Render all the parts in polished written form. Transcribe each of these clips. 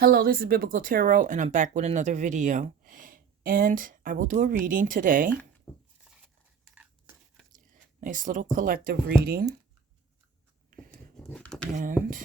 Hello, this is Biblical Tarot, and I'm back with another video. And I will do a reading today. Nice little collective reading. And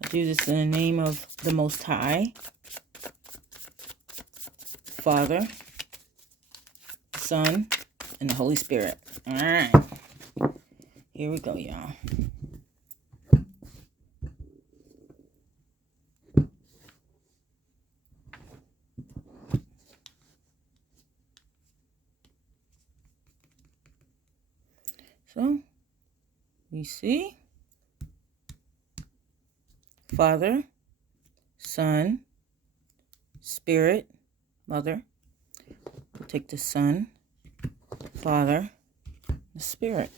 I do this in the name of the Most High, Father, Son, and the Holy Spirit. All right. Here we go, y'all. So, we see Father, Son, Spirit, Mother. We'll take the Son, Father, the Spirit.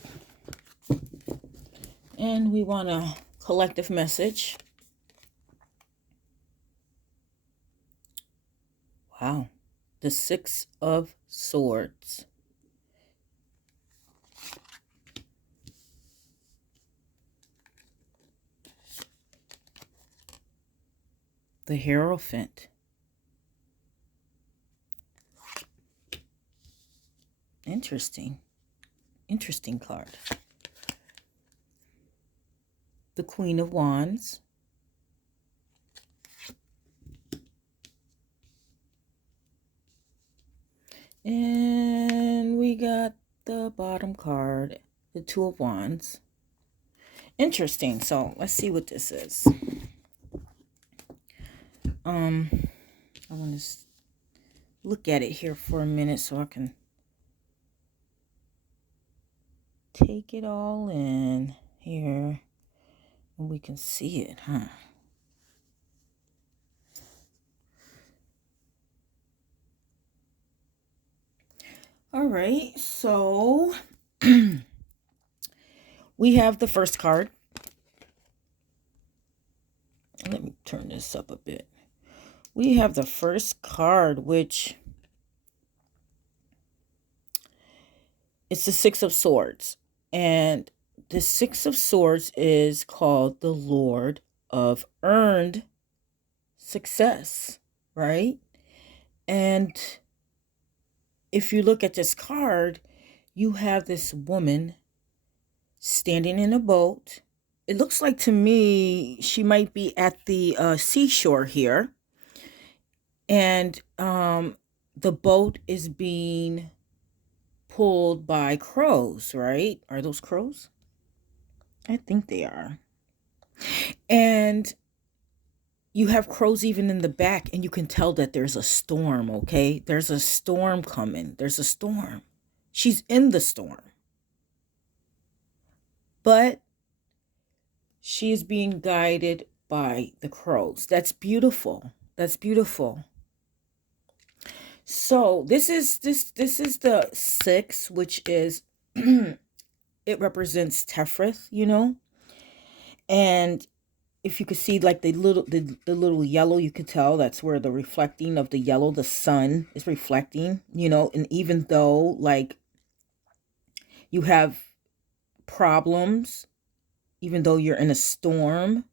And we want a collective message. Wow. The Six of Swords. The Hierophant. Interesting card. The Queen of Wands. And we got the bottom card, the Two of Wands. Interesting. So let's see what this is. I want to look at it here for a minute so I can take it all in here and we can see it, huh? All right, so we have the first card. Let me turn this up a bit. We have the first card, which it's the Six of Swords. And the Six of Swords is called the Lord of Earned Success, right? And if you look at this card, you have this woman standing in a boat. It looks like to me she might be at the seashore here. And the boat is being pulled by crows, right? Are those crows? I think they are. And you have crows even in the back, and you can tell that there's a storm, okay? There's a storm coming. There's a storm. She's in the storm. But she is being guided by the crows. That's beautiful. That's beautiful. So this is the 6, which is it represents Tefrith, you know. And if you could see like the little yellow, you could tell that's where the reflecting of the yellow, the sun is reflecting, you know. And even though like you have problems, even though you're in a storm,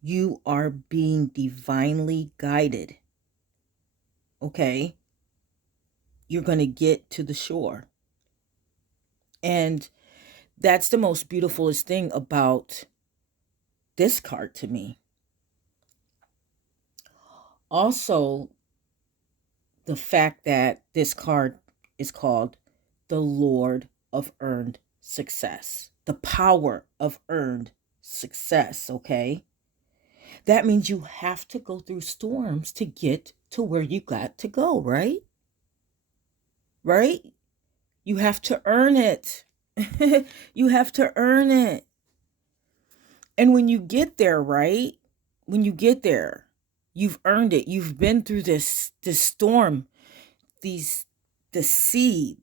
you are being divinely guided. Okay? You're going to get to the shore. And that's the most beautifulest thing about this card to me. Also, the fact that this card is called the Lord of Earned Success. The power of earned success, okay? That means you have to go through storms to get to where you got to go, right? Right? You have to earn it. You have to earn it. And when you get there, right? When you get there, you've earned it. You've been through this storm, these the sea,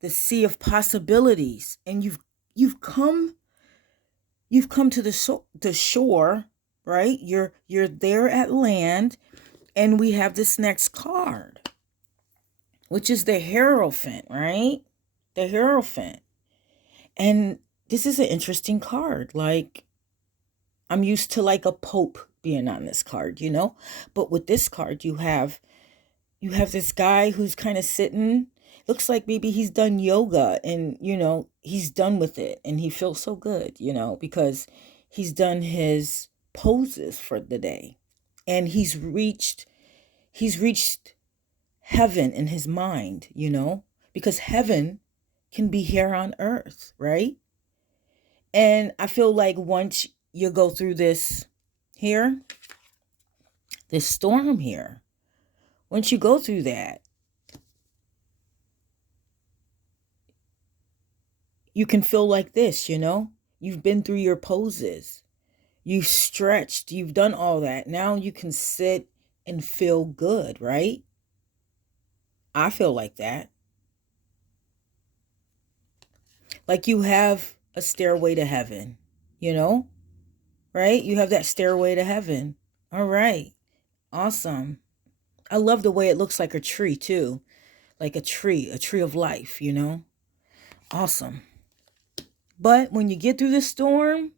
the sea of possibilities, and you've come to the shore, right? You're there at land, and we have this next card, which is the Hierophant, right? The Hierophant. And this is an interesting card. Like, I'm used to like a pope being on this card, But with this card, you have this guy who's kind of sitting. Looks like maybe he's done yoga and, he's done with it and he feels so good, because he's done his poses for the day. And he's reached heaven in his mind, because heaven can be here on earth, right? And I feel like once you go through this storm here, once you go through that, you can feel like this, You've been through your poses. You've stretched. You've done all that. Now you can sit and feel good, right? I feel like that. Like you have a stairway to heaven, right? You have that stairway to heaven. All right. Awesome. I love the way it looks like a tree, too. Like a tree of life, Awesome. But when you get through the storm,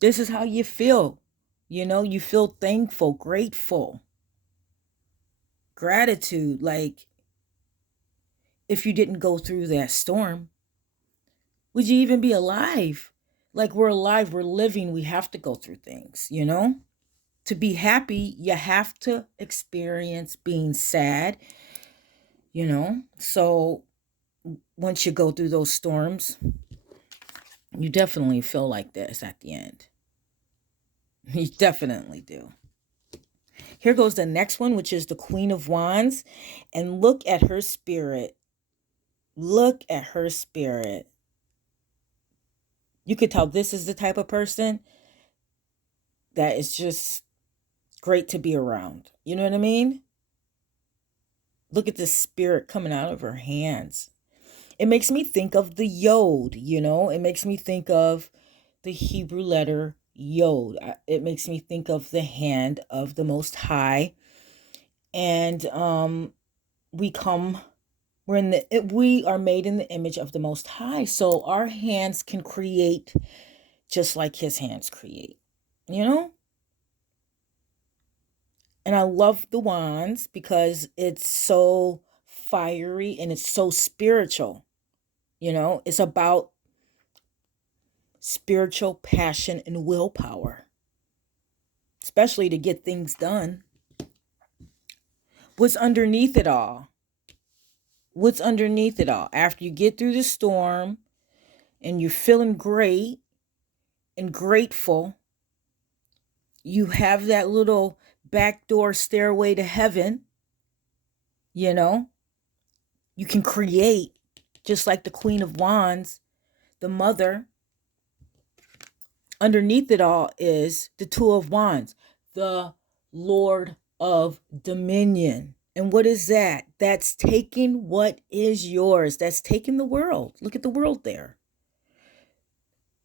this is how you feel. You feel thankful, grateful, gratitude. Like, if you didn't go through that storm, would you even be alive? Like, we're alive, we're living, we have to go through things, To be happy, you have to experience being sad, So once you go through those storms, you definitely feel like this at the end. You definitely do. Here goes the next one, which is the Queen of Wands. And look at her spirit. Look at her spirit. You could tell this is the type of person that is just great to be around. You know what I mean? Look at the spirit coming out of her hands. It makes me think of the Yod, It makes me think of the Hebrew letter Yod. It makes me think of the hand of the Most High. And we are made in the image of the Most High. So our hands can create just like his hands create, And I love the wands because it's so fiery and it's so spiritual. It's about spiritual passion and willpower, especially to get things done. What's underneath it all? After you get through the storm and you're feeling great and grateful, you have that little backdoor stairway to heaven. You can create just like the Queen of Wands, the mother. Underneath it all is the Two of Wands, the Lord of Dominion. And what is that? That's taking what is yours. That's taking the world. Look at the world there.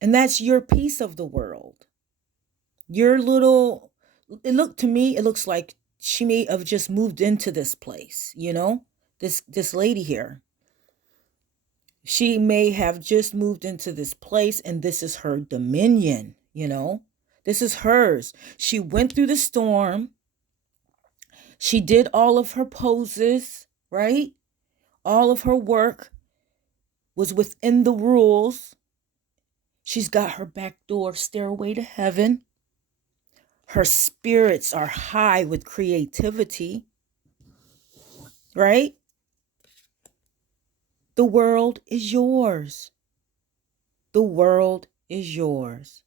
And that's your piece of the world. Your little, to me, it looks like she may have just moved into this place, this lady here. She may have just moved into this place and this is her dominion, This is hers. She went through the storm. She did all of her poses, right? All of her work was within the rules. She's got her backdoor stairway to heaven. Her spirits are high with creativity, right? The world is yours. The world is yours.